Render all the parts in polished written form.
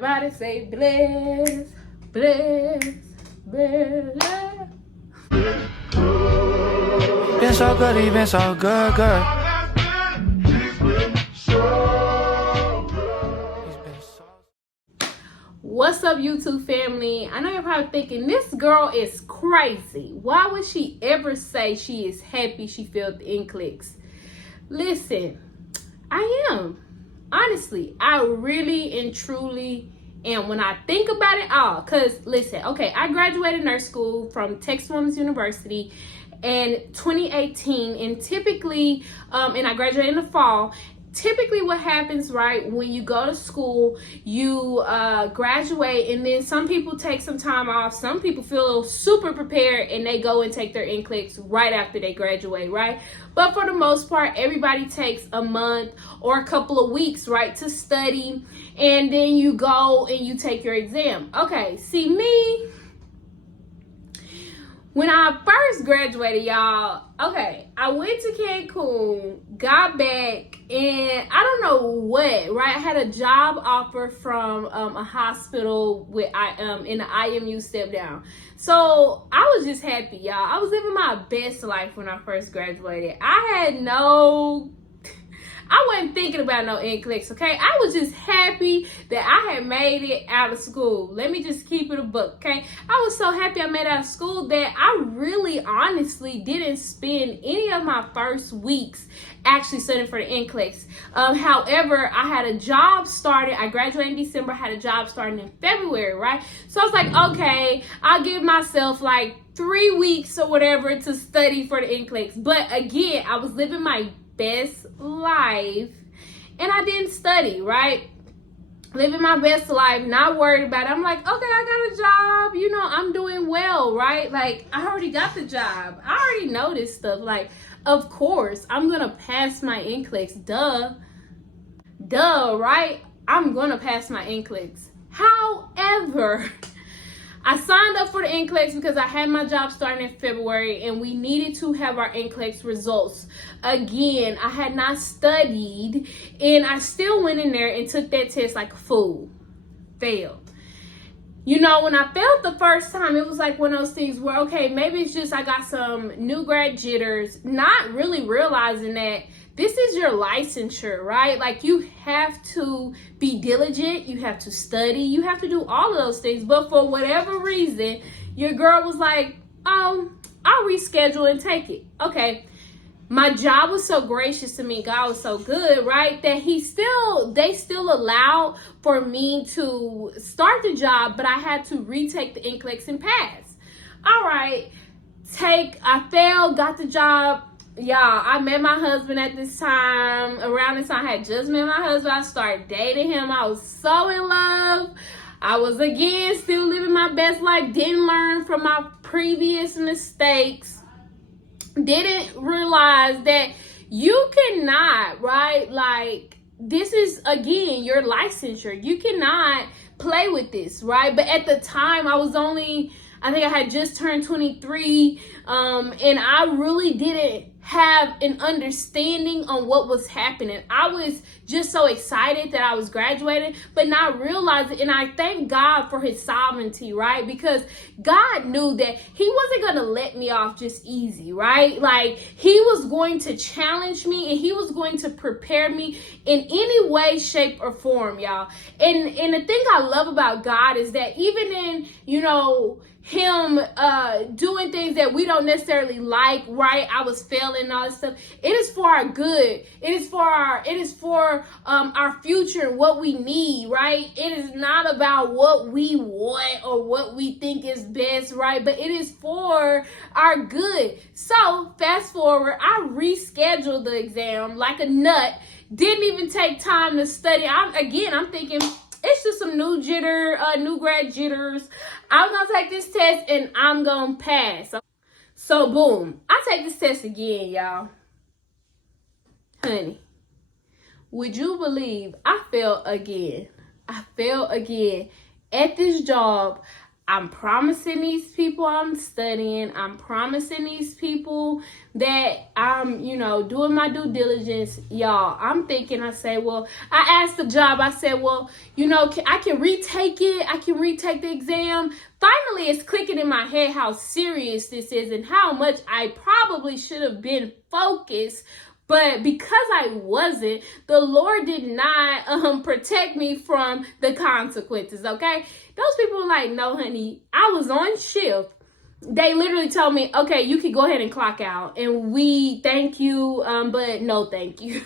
Everybody say bless, bless, bless. Been so good, he been so good, good. What's up, YouTube family? I know you're probably thinking, this girl is crazy. Why would she ever say she is happy she failed the NCLEX? Listen, I am. Honestly, I really and truly am. When I think about it all, because listen, okay, I graduated nurse school from Texas Women's University in 2018, and typically, and I graduated in the fall. Typically what happens, right, when you go to school, you graduate, and then some people take some time off. Some people feel super prepared and they go and take their NCLEX right after they graduate, right? But for the most part, everybody takes a month or a couple of weeks, right, to study, and then you go and you take your exam. Okay, see me, when I first graduated, y'all, okay, I went to Cancun, got back, and I don't know what, right? I had a job offer from a hospital with in the IMU step down. So I was just happy, y'all. I was living my best life when I first graduated. I wasn't thinking about no NCLEX, okay? I was just happy that I had made it out of school. Let me just keep it a buck, okay? I was so happy I made it out of school that I really honestly didn't spend any of my first weeks actually studying for the NCLEX. However, I had a job started. I graduated in December, had a job starting in February, right? So I was like, okay, I'll give myself like 3 weeks or whatever to study for the NCLEX. But again, I was living my best life and I didn't study, right? Living my best life, not worried about it. I'm like, okay, I got a job, you know, I'm doing well, right? Like, I already got the job. I already know this stuff. Like, of course, I'm gonna pass my NCLEX. Duh, right? I'm gonna pass my NCLEX. However, I signed up for the NCLEX because I had my job starting in February and we needed to have our NCLEX results. Again, I had not studied and I still went in there and took that test like a fool. Failed. You know, when I failed the first time, it was like one of those things where, okay, maybe it's just I got some new grad jitters, not really realizing that this is your licensure, right? Like, you have to be diligent, you have to study, you have to do all of those things. But for whatever reason, your girl was like, oh, I'll reschedule and take it. Okay. My job was so gracious to me. God was so good, right? That they still allowed for me to start the job, but I had to retake the NCLEX and pass. All right. I failed, got the job. Y'all, I met my husband at this time. Around this time, I had just met my husband. I started dating him. I was so in love. I was, again, still living my best life. Didn't learn from my previous mistakes. Didn't realize that you cannot, right? Like, this is, again, your licensure. You cannot play with this, right? But at the time, I think I had just turned 23, and I really didn't have an understanding on what was happening. I was just so excited that I was graduating, but not realizing, and I thank God for his sovereignty, right? Because God knew that he wasn't going to let me off just easy, right? Like, he was going to challenge me and he was going to prepare me in any way, shape, or form, y'all. And the thing I love about God is that even in, you know, him doing things that we don't necessarily like, right? I was failing and all this stuff. It is for our good. It is for our future and what we need, right? It is not about what we want or what we think is best, right? But it is for our good. So fast forward, I rescheduled the exam like a nut. Didn't even take time to study. I'm thinking, it's just some new grad jitters. I'm going to take this test and I'm going to pass. So boom, I take this test again, y'all. Honey, would you believe I failed again? I failed again at this job. I'm promising these people I'm studying. I'm promising these people that I'm, doing my due diligence. Y'all, I'm thinking, I asked the job, I said, well, I can retake it. I can retake the exam. Finally, it's clicking in my head how serious this is and how much I probably should have been focused. But because I wasn't, the Lord did not protect me from the consequences, okay? Those people were like, no, honey, I was on shift. They literally told me, okay, you can go ahead and clock out. And we thank you, but no thank you.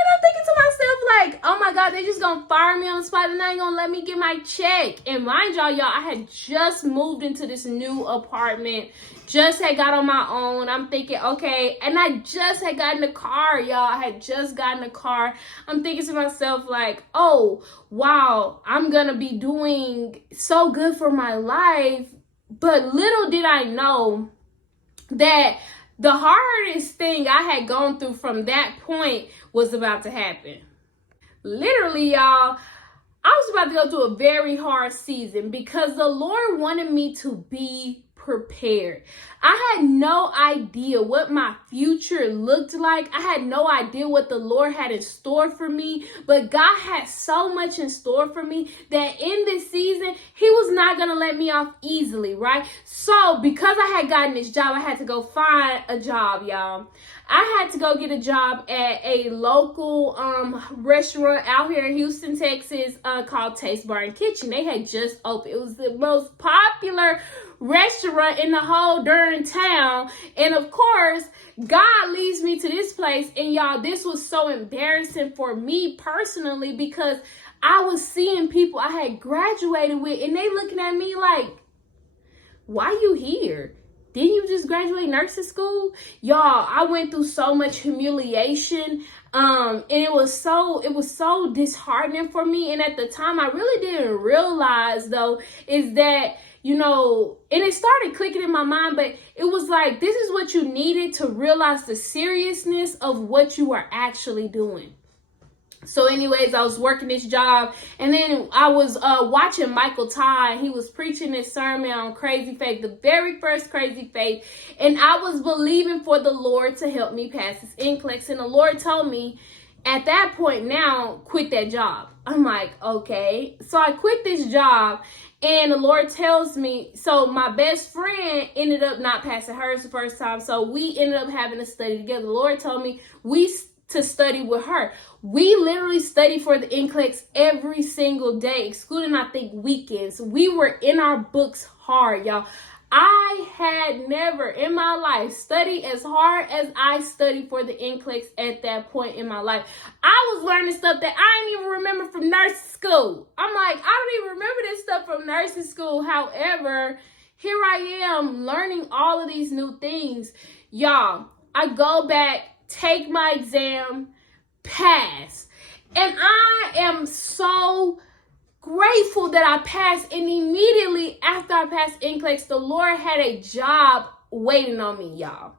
And I'm thinking to myself, like, oh my God, they just gonna fire me on the spot and they ain't gonna let me get my check. And mind y'all, I had just moved into this new apartment, just had got on my own. I'm thinking, okay, and I just had gotten a car, y'all. I had just gotten a car. I'm thinking to myself, like, oh, wow, I'm gonna be doing so good for my life. But little did I know that the hardest thing I had gone through from that point was about to happen. Literally, y'all, I was about to go through a very hard season because the Lord wanted me to be prepared. I had no idea what my future looked like. I had no idea what the Lord had in store for me, but God had so much in store for me that in this season, He was not going to let me off easily, right? So because I had gotten this job, I had to go find a job, y'all. I had to go get a job at a local restaurant out here in Houston, Texas, called Taste Bar and Kitchen. They had just opened. It was the most popular restaurant in the whole darn town. And of course, God leads me to this place. And y'all, this was so embarrassing for me personally because I was seeing people I had graduated with and they looking at me like, why you here? Didn't you just graduate nursing school? Y'all, I went through so much humiliation. And it was so disheartening for me. And at the time, I really didn't realize though, is that, and it started clicking in my mind, but it was like, this is what you needed to realize the seriousness of what you are actually doing. So anyways, I was working this job and then I was watching Michael Todd. He was preaching this sermon on crazy faith, the very first crazy faith. And I was believing for the Lord to help me pass this NCLEX. And the Lord told me at that point now, quit that job. I'm like, okay. So I quit this job and the Lord tells me, so my best friend ended up not passing hers the first time. So we ended up having to study together. The Lord told me to study with her. We literally studied for the NCLEX every single day, excluding, I think, weekends. We were in our books hard, y'all. I had never in my life studied as hard as I studied for the NCLEX at that point in my life. I was learning stuff that I didn't even remember from nursing school. I'm like, I don't even remember this stuff from nursing school. However, here I am learning all of these new things. Y'all, I go back, take my exam, pass. And I am so grateful that I passed. And immediately after I passed NCLEX, the Lord had a job waiting on me, y'all.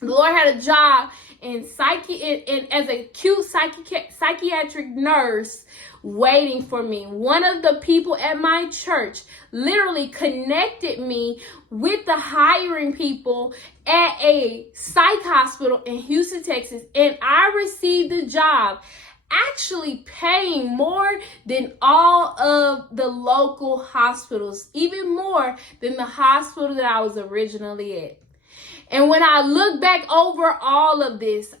The Lord had a job in as a acute psychiatric nurse waiting for me. One of the people at my church literally connected me with the hiring people at a psych hospital in Houston, Texas, and I received the job actually paying more than all of the local hospitals, even more than the hospital that I was originally at. And when I look back over all of this,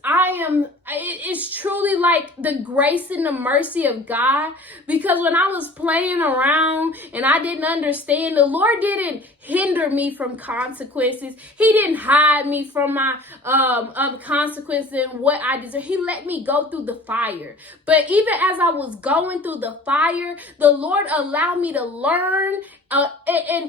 it's truly like the grace and the mercy of God. Because when I was playing around and I didn't understand, the Lord didn't hinder me from consequences. He didn't hide me from my consequences and what I deserve. He let me go through the fire. But even as I was going through the fire, the Lord allowed me to learn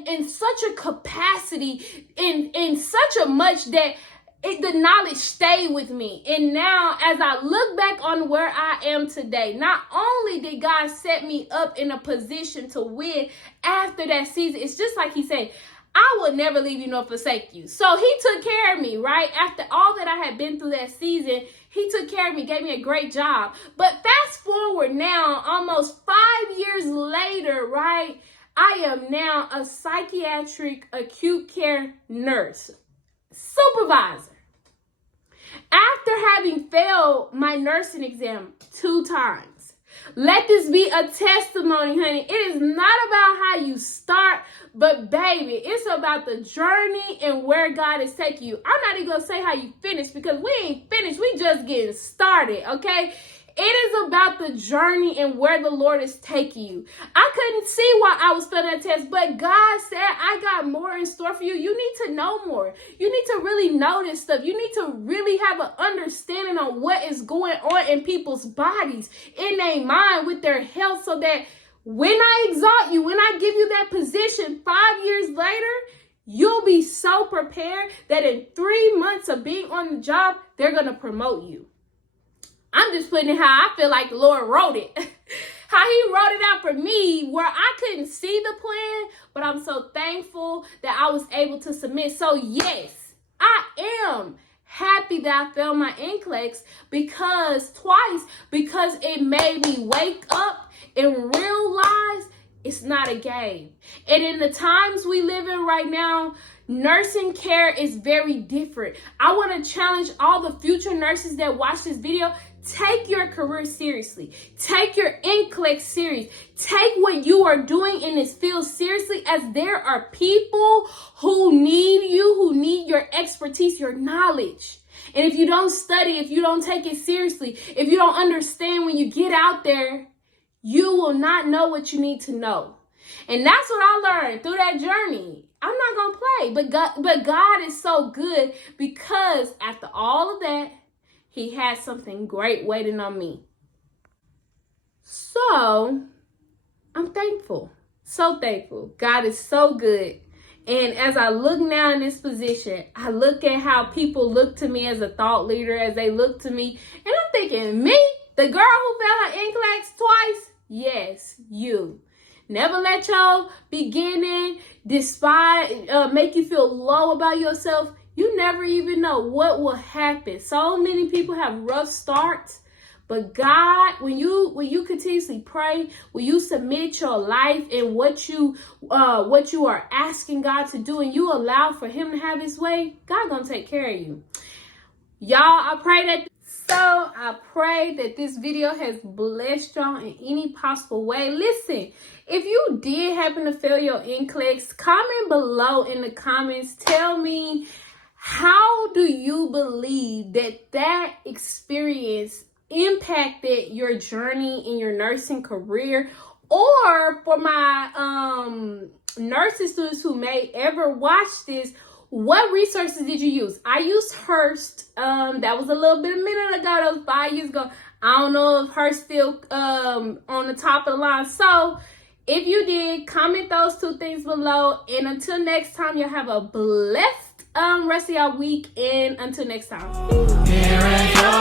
in such a capacity, in such a much that the knowledge stayed with me. And now as I look back on where I am today, not only did God set me up in a position to win after that season, it's just like He said, I will never leave you nor forsake you. So He took care of me, right? After all that I had been through that season, He took care of me, gave me a great job. But fast forward now, almost 5 years later, right? I am now a psychiatric acute care nurse supervisor. After having failed my nursing exam 2 times, let this be a testimony, honey. It is not about how you start, but baby, it's about the journey and where God is taking you. I'm not even going to say how you finish because we ain't finished. We just getting started, okay? It is about the journey and where the Lord is taking you. I couldn't see why I was failing that test, but God said, I got more in store for you. You need to know more. You need to really know this stuff. You need to really have an understanding on what is going on in people's bodies, in their mind, with their health, so that when I exalt you, when I give you that position 5 years later, you'll be so prepared that in 3 months of being on the job, they're going to promote you. I'm just putting it how I feel like the Lord wrote it. How he wrote it out for me, where I couldn't see the plan, but I'm so thankful that I was able to submit. So yes, I am happy that I failed my NCLEX because it made me wake up and realize it's not a game. And in the times we live in right now, nursing care is very different. I want to challenge all the future nurses that watch this video. Take your career seriously. Take your NCLEX serious. Take what you are doing in this field seriously, as there are people who need you, who need your expertise, your knowledge. And if you don't study, if you don't take it seriously, if you don't understand when you get out there, you will not know what you need to know. And that's what I learned through that journey. I'm not going to play, but God is so good, because after all of that, he had something great waiting on me. So I'm thankful. So thankful. God is so good. And as I look now in this position, I look at how people look to me as a thought leader, as they look to me. And I'm thinking, me, the girl who failed her NCLEX twice? Yes, you. Never let your beginning make you feel low about yourself. You never even know what will happen. So many people have rough starts, but God, when you continuously pray, when you submit your life and what you are asking God to do, and you allow for him to have his way, God gonna take care of you. Y'all, I pray that this video has blessed y'all in any possible way. Listen, if you did happen to fail your NCLEX, comment below in the comments. Tell me, how do you believe that experience impacted your journey in your nursing career? Or for my nursing students who may ever watch this, what resources did you use? I used Hearst. That was a minute ago. That was 5 years ago. I don't know if Hearst still on the top of the line. So if you did, comment those 2 things below. And until next time, you'll have a blessed rest of your week. And until next time. Peace.